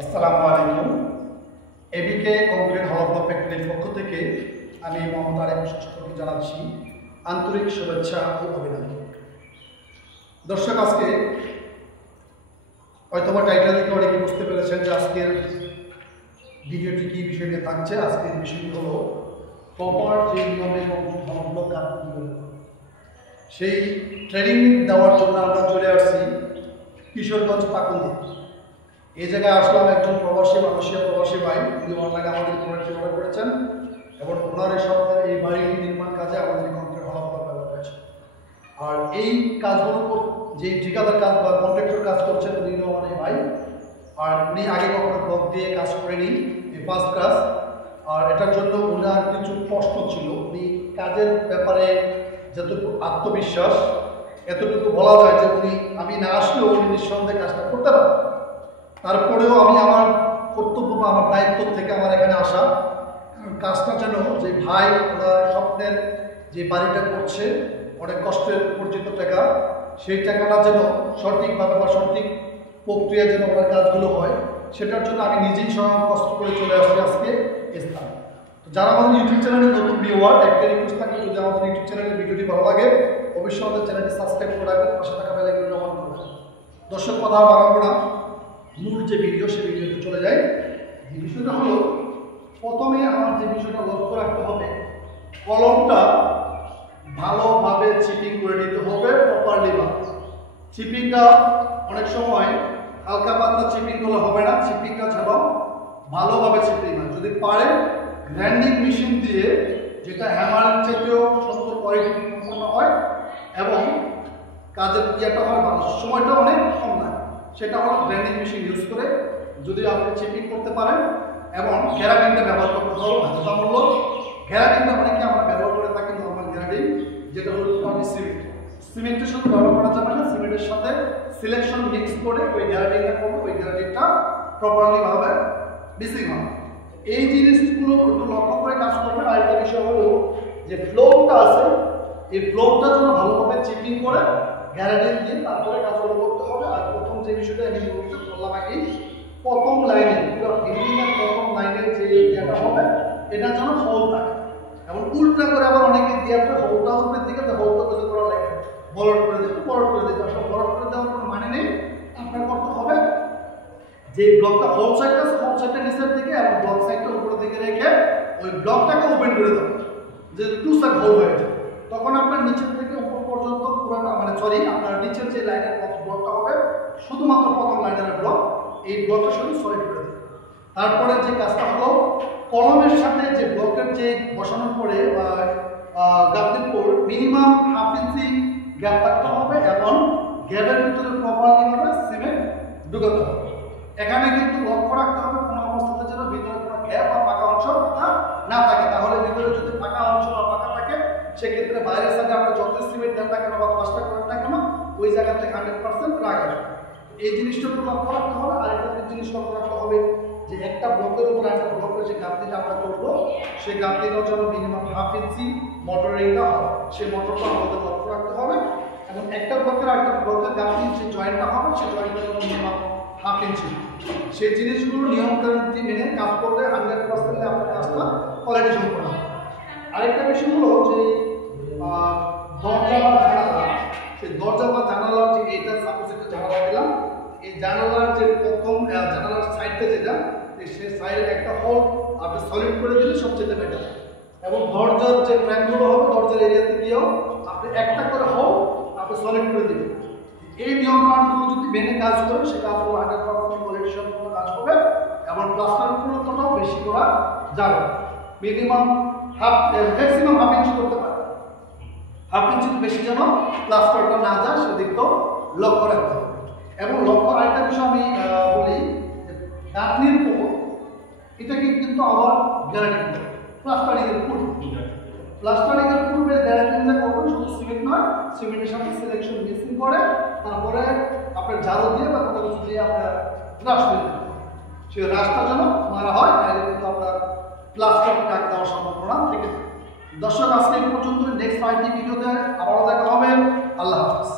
আসসালামু আলাইকুম। এবিকে কংক্রিট হল ব্লক ফ্যাক্টরির পক্ষ থেকে আমি মোহাম্মদ আরিফ সকলকে জানাচ্ছি আন্তরিক শুভেচ্ছা ও অভিনন্দন। দর্শক, আজকে হয়তোবা টাইটেল থেকে অনেকে বুঝতে পেরেছেন যে আজকের ভিডিওটি কী বিষয় নিয়ে থাকছে। আজকের বিষয়টি হলো প্রপার যে নিয়মে কংক্রিট হল ব্লক কাজ সেই ট্রেনিং দেওয়ার জন্য আমরা চলে আসছি কিশোরগঞ্জ পাকুন্দি। এই জায়গায় আসলাম একজন প্রবাসী ভাই, উনি অনলাইনে আমাদের প্রোডাক্টটি অর্ডার করেছেন এবং ওনার এই বাড়িটি নির্মাণ কাজে আমাদের কংক্রিট হল ব্লক ব্যবহার করেছেন। আর এই কাজগুলো যে ঠিকাদার কাজ বা কন্ট্রাক্টর কাজ করছেন উনি এই ভাই, আর উনি আগে কখনো ব্লক দিয়ে কাজ করেনি, এই ফার্স্ট কাজ। আর এটার জন্য ওনার কিছু কষ্ট ছিল। উনি কাজের ব্যাপারে যতটুকু আত্মবিশ্বাস, এতটুকু বলা যায় যে আমি না আসলেও উনি নিঃসন্দেহে কাজটা করতে পারেন। তারপরেও আমি আমার কর্তব্য বা আমার দায়িত্ব থেকে আমার এখানে আসা, কাজটা যেন যে ভাই ওনার স্বপ্নের যে বাড়িটা করছে অনেক কষ্টের উপার্জিত টাকা, সেই টাকাটা যেন সঠিকভাবে বা সঠিক প্রক্রিয়া যেন ওনার কাজগুলো হয়, সেটার জন্য আমি নিজেই স্বয়ং কষ্ট করে চলে আসছি আজকে স্থান। তো যারা আমাদের ইউটিউব চ্যানেলে নতুন ভিউয়ার, একটা রিকোয়েস্ট থাকে যদি আমাদের ইউটিউব চ্যানেলের ভিডিওটি ভালো লাগে অবশ্যই আমাদের চ্যানেলটি সাবস্ক্রাইব করে রাখবেন, পাশে থাকা বেল আইকনটি অন করে রাখবেন। দর্শক, কথা বাড়াবো না, মূল যে ভিডিও সেই ভিডিওতে চলে যায়। যে বিষয়টা হলো, প্রথমে আমার যে বিষয়টা লক্ষ্য রাখতে হবে, কলমটা ভালোভাবে চিপিং করে নিতে হবে প্রপারলি। চিপিংটা অনেক সময় হালকা পাতলা চিপিং করলে হবে না, চিপিংটা যেন ভালোভাবে চিপিং হয়। যদি পারে গ্রাইন্ডিং মেশিন দিয়ে, যেটা হ্যামারের থেকেও সুন্দর কোয়ালিটি সম্পন্ন হয় এবং কাজের ইয়েটা হয় ভালো, সময়টা অনেক কম লাগে, সেটা হলো গ্রাইন্ডিং মেশিন ইউজ করে যদি আপনি চিপিং করতে পারেন। এবং গ্যারান্টিটা ব্যবহার করতে হবে বাধ্যতামূলক। গ্যারান্টিটা অনেকে আমরা ব্যবহার করে থাকি নর্মাল গ্যারান্টি, যেটা হলো সিমেন্টের সাথে ব্যবহার করা যাবে না, সিমেন্টের সাথে সিলেকশন মিক্স করে ওই গ্যারান্টিটা করবো, ওই গ্যারান্টিটা প্রপারলি ভাবে মিসিং হবে। এই জিনিসগুলো একটু লক্ষ্য করে কাজ করবেন। আরেকটা বিষয় হলো যে ফ্লোরটা আছে, এই ফ্লোরটা যেন ভালোভাবে চিপিং করে গ্যারান্টি দিয়ে তারপরে কাজগুলো করতে হবে। আর প্রথম যে বিষয়টা আমি বললাম আগে, প্রথম লাইনে পুরো বিল্ডিংয়ের প্রথম লাইনের যে ইয়েটা হবে এটা যেন হোল থাকে। এবং উল্টা করে আবার অনেকে দেওয়ার পরে হোলটা উপরের দিকে, হোলটা কিছু করা লাগে বলট করে দিতে আসলে বলট করে দেওয়ার কোনো মানে নেই। আপনার করতে হবে যে ব্লকটা হোল সাইডটা আছে, হোল সাইডটা নিচের দিকে এবং ব্লক সাইডটা উপরের দিকে রেখে ওই ব্লকটাকে ওপেন করে দেবেন, যে টু সাইড হোল হয়ে যায়। তখন আপনার নিচের থেকে উপর পর্যন্ত পুরোটা আপনার নিচের যে লাইনের ব্লকটা হবে শুধুমাত্র প্রথম লাইনের ব্লক, এই ব্লকটা শুধু সলিড করে দেবে। তারপরে যে কাজটা হলো, কলমের সাথে যে ব্লকের যে বসানোর পরে বা গাবলির পর মিনিমাম হাফ ইঞ্চি গ্যাপ থাকতে হবে এবং গ্যাপের ভিতরে প্রপারলি ভাবে সিমেন্ট ঢুকাতে হবে। এখানে কিন্তু লক্ষ্য রাখতে হবে কোনো অবস্থাতে যেন ভিতরে কোনো গ্যাপ বা ফাঁকা অংশ না থাকে। তাহলে ভিতরে যদি ফাঁকা অংশ বা ফাঁকা থাকে, সেক্ষেত্রে বাইরের সাইডে আমরা যত সিমেন্ট দেন না কেন বা প্লাস্টার করেন না কেন, ওই জায়গা থেকে 100% রাগ আসবে। এই জিনিসটা লক্ষ্য রাখতে হবে। আরেকটা জিনিস লক্ষ্য রাখতে হবে যে একটা ব্লকের উপর একটা ব্লকের যে গাঁথনিটা আমরা করবো, সেই গাঁথনিটার জন্য মিনিমাম হাফ ইঞ্চি মোটরিংটা হবে, সেই মোটরটা আমাদের লক্ষ্য রাখতে হবে। এবং একটা ব্লকের আরেকটা ব্লকের গাঁথনির যে জয়েন্টটা হবে, সেই জয়েন্টটার জন্য মিনিমাম হাফ ইঞ্চি। সেই জিনিসগুলো নিয়মকানুনটি মেনে কাজ করলে 100% আপনার কাজটা কোয়ালিটি সম্পন্ন হবে। আরেকটা বিষয় হলো যে দরজা বা জানালা, সেই দরজা বা জানালার যে এইটা সাপোজ একটা জানালা দিলাম, এই জানালার যে প্রথম জানালার সাইডটা যেটা, সেই সাইডে একটা হোল আপনি সলিড করে দিলে সবচেয়ে বেটার। এবং দরজার যে ফ্রেমগুলো হবে, দরজার এরিয়াতে গিয়েও আপনি একটা করে হোল আপনি সলিড করে দিবেন। এই নিয়মকানুনগুলো যদি মেনে কাজ করেন, সে কাজগুলো 100% কোয়ালিটি সম্পন্ন কাজ হবে এবং প্লাস্টারের পুরোটাও বেশি করা যাবে। মিনিমাম ম্যাক্সিমাম হাফ ইঞ্চি করতে পারে, হাফ ইঞ্চির বেশি যেন প্লাস্টারটা না যায় সেদিকটাও লক্ষ্য রাখতে হবে। এবং আরেকটা বিষয় আমি বলি, গাঁথনির পর এটাকে কিন্তু আবার গ্যারান্টি প্লাস্টারিংয়ের পূর্বে গ্যারান্টিটা করবেন। শুধু সিমেন্ট নয়, সিমেন্টের সাথে সিলেকশন মিক্সিং করে তারপরে আপনার ঝাড়ু দিয়ে বা কোনো কিছু দিয়ে আপনার রাশ করে দেবেন। সেই রাশটা যেন মারা হয়, তাহলে কিন্তু আপনার প্লাস্টার কাট দেওয়ার সম্ভাবনা থেকে থাকে। দর্শক, আজকে এই পর্যন্ত। নেক্সট 5টি ভিডিওতে আবারও দেখা হবে। আল্লাহ হাফেজ।